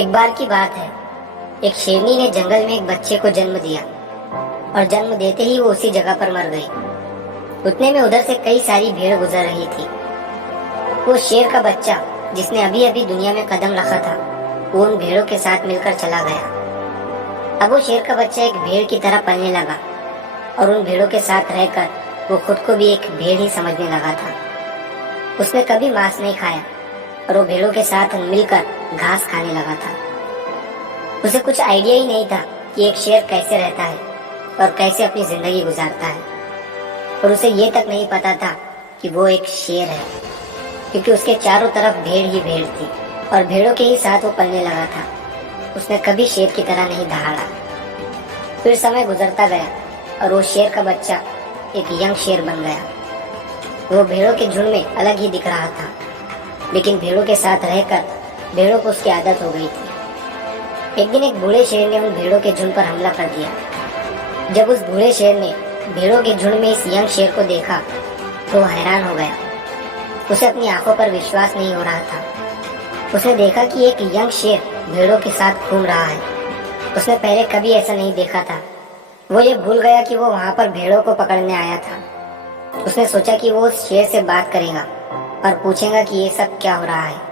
एक बार की बात है, एक शेरनी ने जंगल में एक बच्चे को जन्म दिया और जन्म देते ही वो उसी जगह पर मर गई। उतने में उधर से कई सारी भेड़ गुजर रही थी। वो शेर का बच्चा जिसने अभी अभी दुनिया में कदम रखा था, वो उन भेड़ों के साथ मिलकर चला गया। अब वो शेर का बच्चा एक भेड़ की तरह पलने लगा और उन भेड़ों के साथ रहकर वो खुद को भी एक भेड़ ही समझने लगा था। उसने कभी मांस नहीं खाया और वो भेड़ों के साथ मिलकर घास खाने लगा था। उसे कुछ आइडिया ही नहीं था कि एक शेर कैसे रहता है और कैसे अपनी जिंदगी गुजारता है, और उसे ये तक नहीं पता था कि वो एक शेर है, क्योंकि उसके चारों तरफ भेड़ ही भेड़ थी और भेड़ों के ही साथ वो पलने लगा था। उसने कभी शेर की तरह नहीं दहाड़ा। फिर समय गुजरता गया और वो शेर का बच्चा एक यंग शेर बन गया। वो भेड़ों के झुंड में अलग ही दिख रहा था, लेकिन भेड़ों के साथ रहकर भेड़ों को उसकी आदत हो गई थी। एक दिन एक बूढ़े शेर ने उन भेड़ों के झुंड पर हमला कर दिया। जब उस बूढ़े शेर ने भेड़ों के झुंड में इस यंग शेर को देखा तो वो हैरान हो गया। उसे अपनी आंखों पर विश्वास नहीं हो रहा था। उसने देखा कि एक यंग शेर भेड़ों के साथ घूम रहा है। उसने पहले कभी ऐसा नहीं देखा था। वो ये भूल गया कि वो वहां पर भेड़ों को पकड़ने आया था। उसने सोचा कि वो उस शेर से बात करेगा और पूछेगा कि ये सब क्या हो रहा है।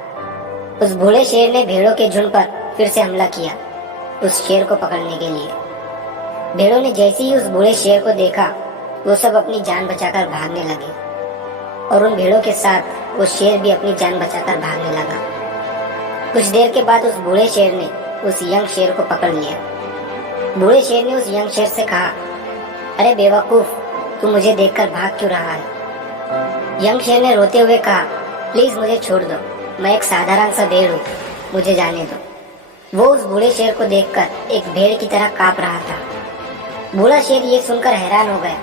उस बूढ़े शेर ने भेड़ों के झुंड पर फिर से हमला किया उस शेर को पकड़ने के लिए। भेड़ों ने जैसे ही उस बूढ़े शेर को देखा, वो सब अपनी जान बचाकर भागने लगे और उन भेड़ों के साथ वो शेर भी अपनी जान बचाकर भागने लगा। कुछ देर के बाद उस बूढ़े शेर ने उस यंग शेर को पकड़ लिया। बूढ़े शेर ने उस यंग शेर से कहा, अरे बेवकूफ, तू मुझे देखकर भाग क्यों रहा है? यंग शेर ने रोते हुए कहा, प्लीज मुझे छोड़ दो, मैं एक साधारण सा भेड़ हूँ, मुझे जाने दो। वो उस बूढ़े शेर को देखकर एक भेड़ की तरह कांप रहा था। बूढ़ा शेर ये सुनकर हैरान हो गया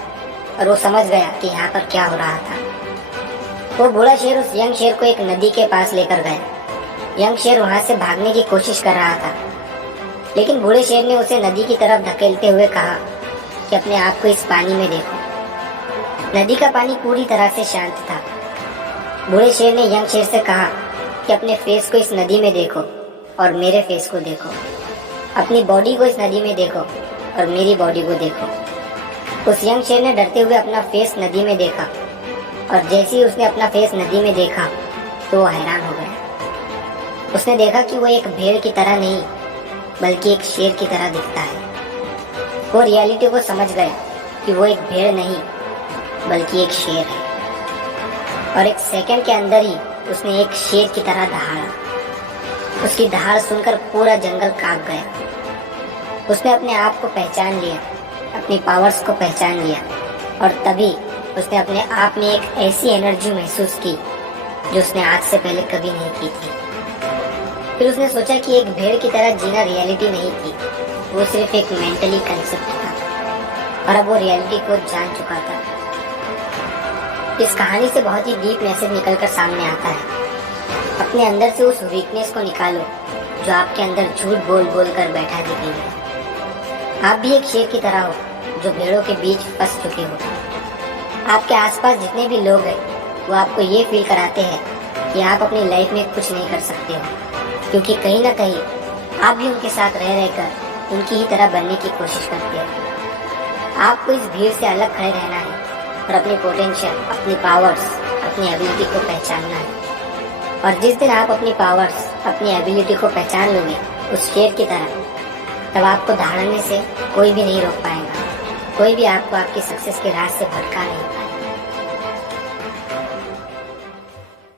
और वो समझ गया कि यहाँ पर क्या हो रहा था। वो बूढ़ा शेर उस यंग शेर को एक नदी के पास लेकर गया। यंग शेर वहां से भागने की कोशिश कर रहा था, लेकिन बूढ़े शेर ने उसे नदी की तरफ धकेलते हुए कहा कि अपने आप को इस पानी में देखो। नदी का पानी पूरी तरह से शांत था। बूढ़े शेर ने यंग शेर से कहा कि अपने फेस को इस नदी में देखो और मेरे फेस को देखो। अपनी बॉडी को इस नदी में देखो और मेरी बॉडी को देखो। उस यंग शेर ने डरते हुए अपना फेस नदी में देखा और जैसे ही उसने अपना फेस नदी में देखा तो वो हैरान हो गया। उसने देखा कि वो एक भेड़ की तरह नहीं बल्कि एक शेर की तरह दिखता है। वो रियलिटी को समझ गया कि वो एक भेड़ नहीं बल्कि एक शेर है, और एक सेकंड के अंदर ही उसने एक शेर की तरह दहाड़ा। उसकी दहाड़ सुनकर पूरा जंगल कांप गया। उसने अपने आप को पहचान लिया, अपनी पावर्स को पहचान लिया, और तभी उसने अपने आप में एक ऐसी एनर्जी महसूस की जो उसने आज से पहले कभी नहीं की थी। फिर उसने सोचा कि एक भेड़ की तरह जीना रियलिटी नहीं थी, वो सिर्फ एक मेंटली कंसेप्ट था, और अब वो रियलिटी को जान चुका था। इस कहानी से बहुत ही डीप मैसेज निकलकर सामने आता है। अपने अंदर से उस वीकनेस को निकालो जो आपके अंदर झूठ बोल बोल कर बैठा दी गई है। आप भी एक शेर की तरह हो जो भेड़ों के बीच फंस चुके हो। आपके आसपास जितने भी लोग हैं वो आपको ये फील कराते हैं कि आप अपनी लाइफ में कुछ नहीं कर सकते हो, क्योंकि कहीं ना कहीं आप भी उनके साथ रह रहकर उनकी ही तरह बनने की कोशिश करते हो। आपको इस भीड़ से अलग खड़े रहना है और अपनी पोटेंशियल, अपनी पावर्स, अपनी एबिलिटी को पहचानना है। और जिस दिन आप अपनी पावर्स, अपनी एबिलिटी को पहचान लोगे उस शेर की तरह, तब आपको दहाड़ने से कोई भी नहीं रोक पाएगा। कोई भी आपको आपकी सक्सेस के राह से भटका नहीं पाएगा।